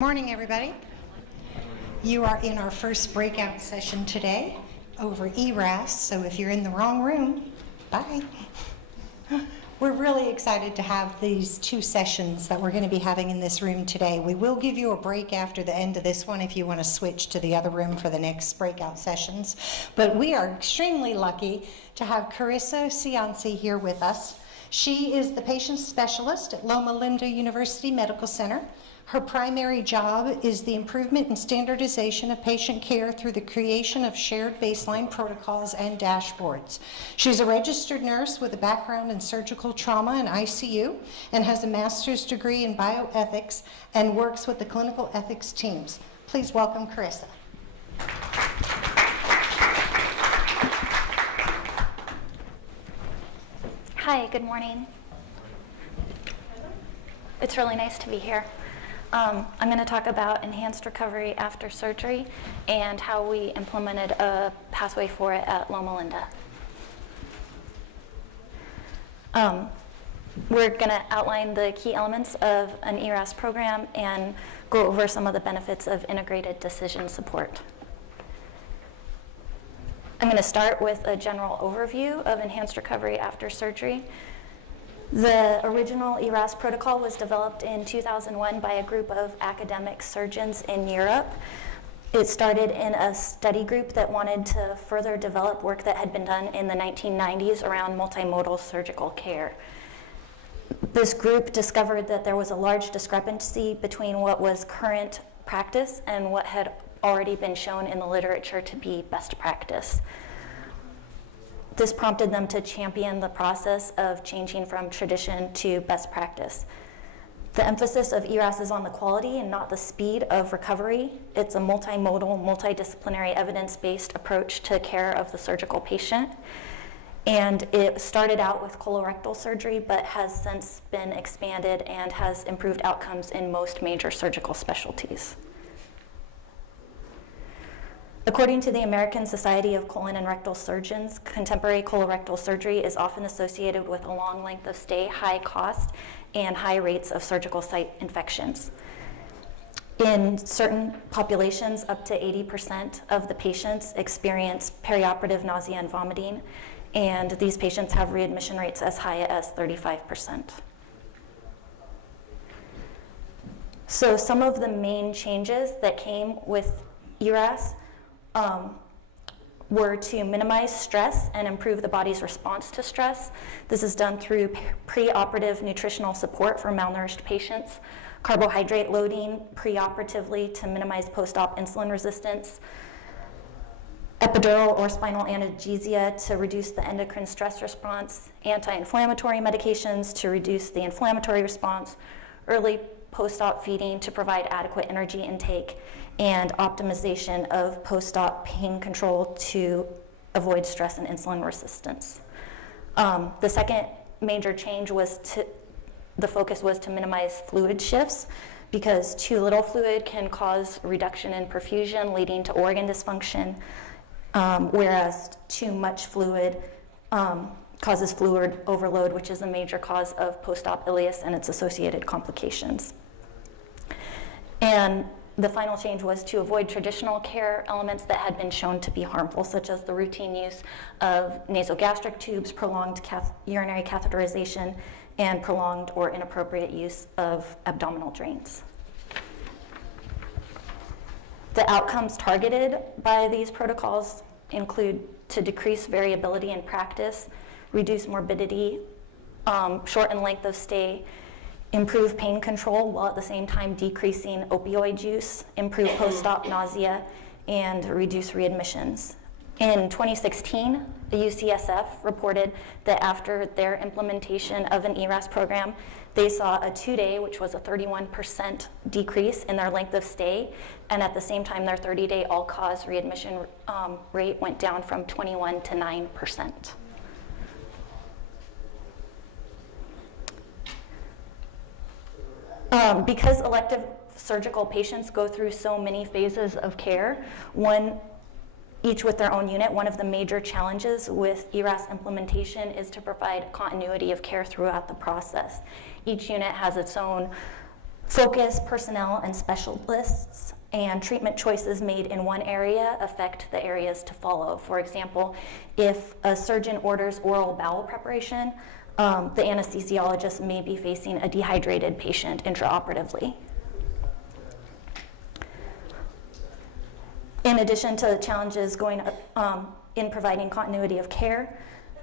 Morning, everybody. You are in our first breakout session today over ERAS, so if you're in the wrong room, bye. We're really excited to have these two sessions that we're going to be having in this room today. We will give you a break after the end of this one if you want to switch to the other room for the next breakout sessions. But we are extremely lucky to have Carissa Cianci here with us. She is the patient specialist at Loma Linda University Medical Center. Her primary job is the improvement and standardization of patient care through the creation of shared baseline protocols and dashboards. She's a registered nurse with a background in surgical trauma and ICU and has a master's degree in bioethics and works with the clinical ethics teams. Please welcome Carissa. Hi, good morning. It's really nice to be here. I'm going to talk about enhanced recovery after surgery and how we implemented a pathway for it at Loma Linda. We're going to outline the key elements of an ERAS program and go over some of the benefits of integrated decision support. I'm going to start with a general overview of enhanced recovery after surgery. The original ERAS protocol was developed in 2001 by a group of academic surgeons in Europe. It started in a study group that wanted to further develop work that had been done in the 1990s around multimodal surgical care. This group discovered that there was a large discrepancy between what was current practice and what had already been shown in the literature to be best practice. This prompted them to champion the process of changing from tradition to best practice. The emphasis of ERAS is on the quality and not the speed of recovery. It's a multimodal, multidisciplinary, evidence-based approach to care of the surgical patient. And it started out with colorectal surgery, but has since been expanded and has improved outcomes in most major surgical specialties. According to the American Society of Colon and Rectal Surgeons, contemporary colorectal surgery is often associated with a long length of stay, high cost, and high rates of surgical site infections. In certain populations, up to 80% of the patients experience perioperative nausea and vomiting, and these patients have readmission rates as high as 35%. So some of the main changes that came with ERAS were to minimize stress and improve the body's response to stress. This is done through preoperative nutritional support for malnourished patients, carbohydrate loading preoperatively to minimize post-op insulin resistance, epidural or spinal analgesia to reduce the endocrine stress response, anti-inflammatory medications to reduce the inflammatory response, early post-op feeding to provide adequate energy intake, and optimization of post-op pain control to avoid stress and insulin resistance. The second major change was the focus was to minimize fluid shifts, because too little fluid can cause reduction in perfusion, leading to organ dysfunction, whereas too much fluid causes fluid overload, which is a major cause of post-op ileus and its associated complications. And the final change was to avoid traditional care elements that had been shown to be harmful, such as the routine use of nasogastric tubes, prolonged urinary catheterization, and prolonged or inappropriate use of abdominal drains. The outcomes targeted by these protocols include to decrease variability in practice, reduce morbidity, shorten length of stay, improve pain control while at the same time decreasing opioid use, improve post-op nausea, and reduce readmissions. In 2016, the UCSF reported that after their implementation of an ERAS program, they saw a 2-day, which was a 31% decrease in their length of stay, and at the same time, their 30-day all-cause readmission rate went down from 21 to 9%. Because elective surgical patients go through so many phases of care, each with their own unit, one of the major challenges with ERAS implementation is to provide continuity of care throughout the process. Each unit has its own Focus, personnel, and specialists and treatment choices made in one area affect the areas to follow. For example, if a surgeon orders oral bowel preparation, the anesthesiologist may be facing a dehydrated patient intraoperatively. In addition to the challenges in providing continuity of care,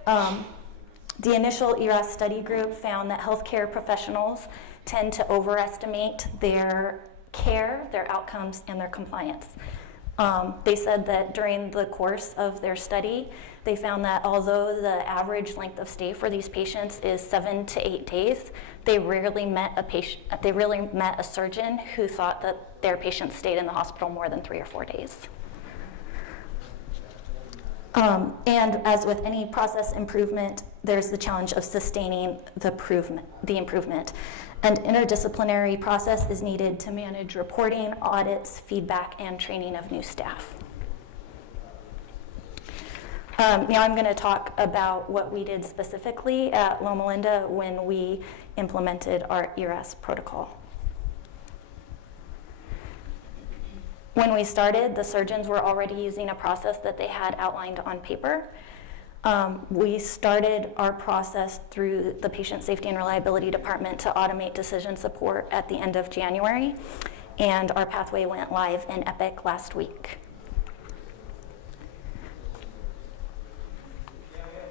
the initial ERAS study group found that healthcare professionals tend to overestimate their care, their outcomes, and their compliance. They said that during the course of their study, they found that although the average length of stay for these patients is 7 to 8 days, they rarely met a surgeon who thought that their patients stayed in the hospital more than 3 or 4 days. And as with any process improvement, there's the challenge of sustaining the improvement. An interdisciplinary process is needed to manage reporting, audits, feedback, and training of new staff. Now I'm going to talk about what we did specifically at Loma Linda when we implemented our ERAS protocol. When we started, the surgeons were already using a process that they had outlined on paper. We started our process through the Patient Safety and Reliability Department to automate decision support at the end of January, and our pathway went live in Epic last week.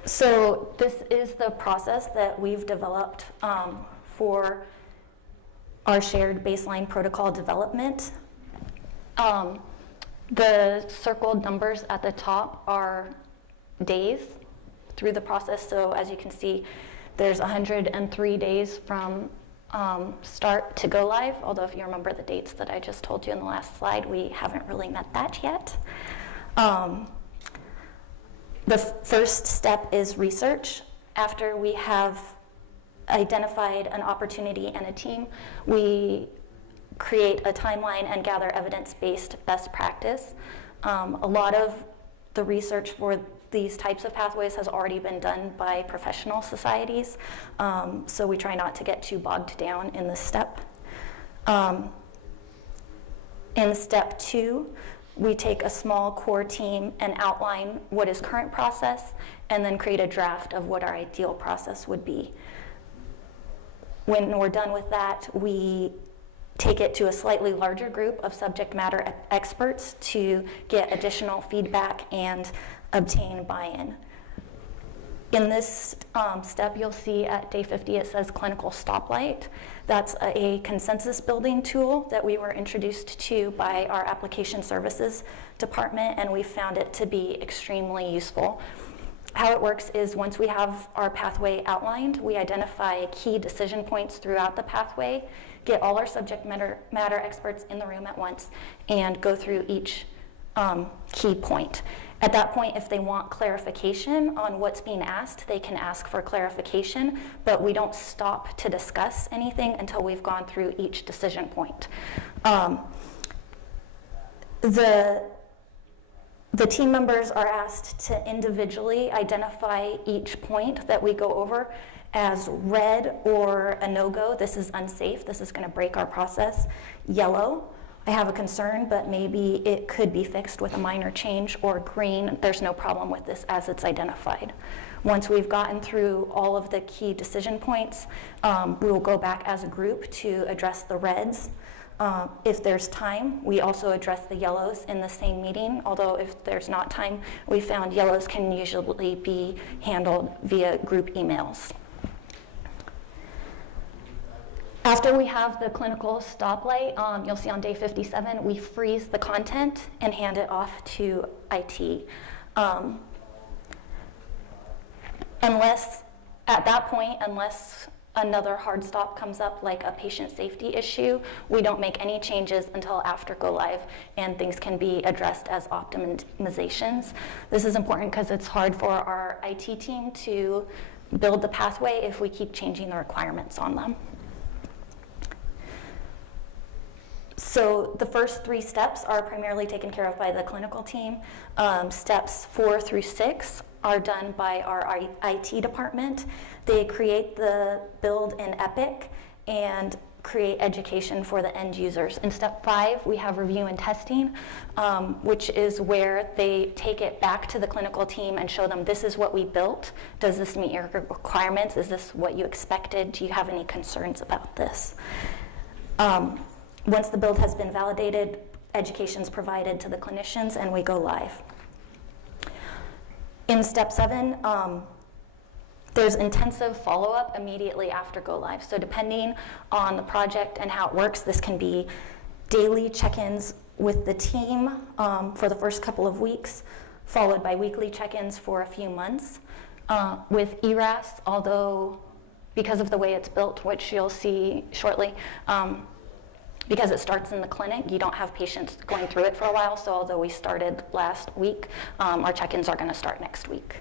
So this is the process that we've developed for our shared baseline protocol development. The circled numbers at the top are days through the process. So as you can see, there's 103 days from start to go live, although if you remember the dates that I just told you in the last slide, we haven't really met that yet. The first step is research. After we have identified an opportunity and a team, we create a timeline and gather evidence-based best practice. A lot of the research for these types of pathways has already been done by professional societies, so we try not to get too bogged down in this step. In step 2, we take a small core team and outline what is current process, and then create a draft of what our ideal process would be. When we're done with that, we take it to a slightly larger group of subject matter experts to get additional feedback and obtain buy-in. In this step, you'll see at day 50 it says clinical stoplight. That's a consensus building tool that we were introduced to by our application services department, and we found it to be extremely useful. How it works is once we have our pathway outlined, we identify key decision points throughout the pathway, get all our subject matter experts in the room at once, and go through each key point. At that point, if they want clarification on what's being asked, they can ask for clarification, but we don't stop to discuss anything until we've gone through each decision point. The team members are asked to individually identify each point that we go over as red or a no-go. This is unsafe. This is going to break our process. Yellow, I have a concern, but maybe it could be fixed with a minor change. Or green, there's no problem with this as it's identified. Once we've gotten through all of the key decision points, we will go back as a group to address the reds. If there's time, we also address the yellows in the same meeting, although if there's not time, we found yellows can usually be handled via group emails. After we have the clinical stoplight, you'll see on day 57, we freeze the content and hand it off to IT. Unless another hard stop comes up like a patient safety issue, we don't make any changes until after go live, and things can be addressed as optimizations. This is important because it's hard for our IT team to build the pathway if we keep changing the requirements on them. So the first 3 steps are primarily taken care of by the clinical team. Steps 4 through 6 are done by our IT department. They create the build in Epic and create education for the end users. In step 5, we have review and testing, which is where they take it back to the clinical team and show them, this is what we built. Does this meet your requirements? Is this what you expected? Do you have any concerns about this? Once the build has been validated, education is provided to the clinicians and we go live. In step 7, there's intensive follow-up immediately after go live. So depending on the project and how it works, this can be daily check-ins with the team for the first couple of weeks, followed by weekly check-ins for a few months. With ERAS, although because of the way it's built, which you'll see shortly, because it starts in the clinic, you don't have patients going through it for a while, so although we started last week, our check-ins are gonna start next week.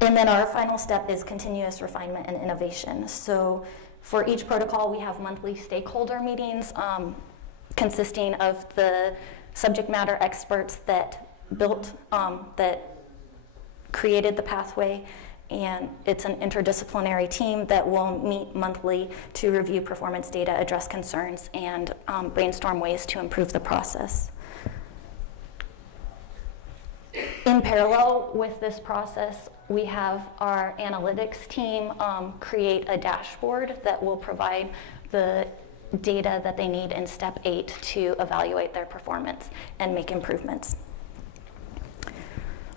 And then our final step is continuous refinement and innovation. So for each protocol, we have monthly stakeholder meetings consisting of the subject matter experts that built, that created the pathway, and it's an interdisciplinary team that will meet monthly to review performance data, address concerns, and brainstorm ways to improve the process. In parallel with this process, we have our analytics team create a dashboard that will provide the data that they need in step 8 to evaluate their performance and make improvements.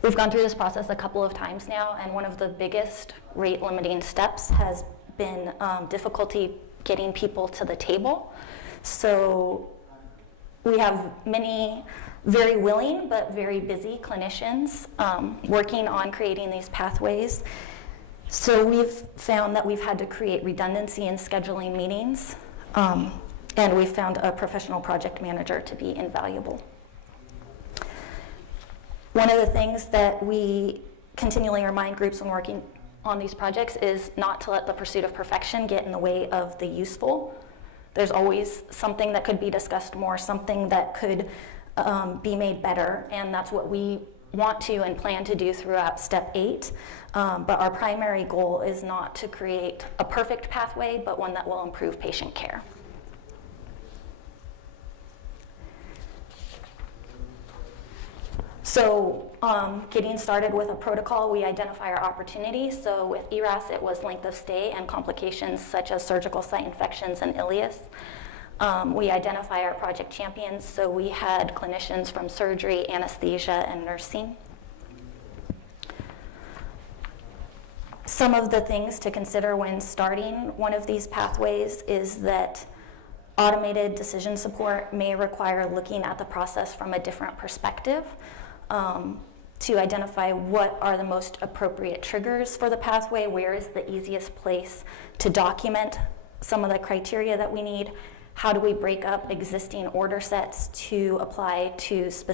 We've gone through this process a couple of times now, and one of the biggest rate limiting steps has been difficulty getting people to the table. So we have many very willing but very busy clinicians working on creating these pathways. So we've found that we've had to create redundancy in scheduling meetings, and we've found a professional project manager to be invaluable. One of the things that we continually remind groups when working on these projects is not to let the pursuit of perfection get in the way of the useful. There's always something that could be discussed more, something that could be made better, and that's what we want to and plan to do throughout step 8. But our primary goal is not to create a perfect pathway, but one that will improve patient care. So getting started with a protocol, we identify our opportunities. So with ERAS, it was length of stay and complications such as surgical site infections and ileus. We identify our project champions. So we had clinicians from surgery, anesthesia, and nursing. Some of the things to consider when starting one of these pathways is that automated decision support may require looking at the process from a different perspective. To identify what are the most appropriate triggers for the pathway, where is the easiest place to document some of the criteria that we need, how do we break up existing order sets to apply to specific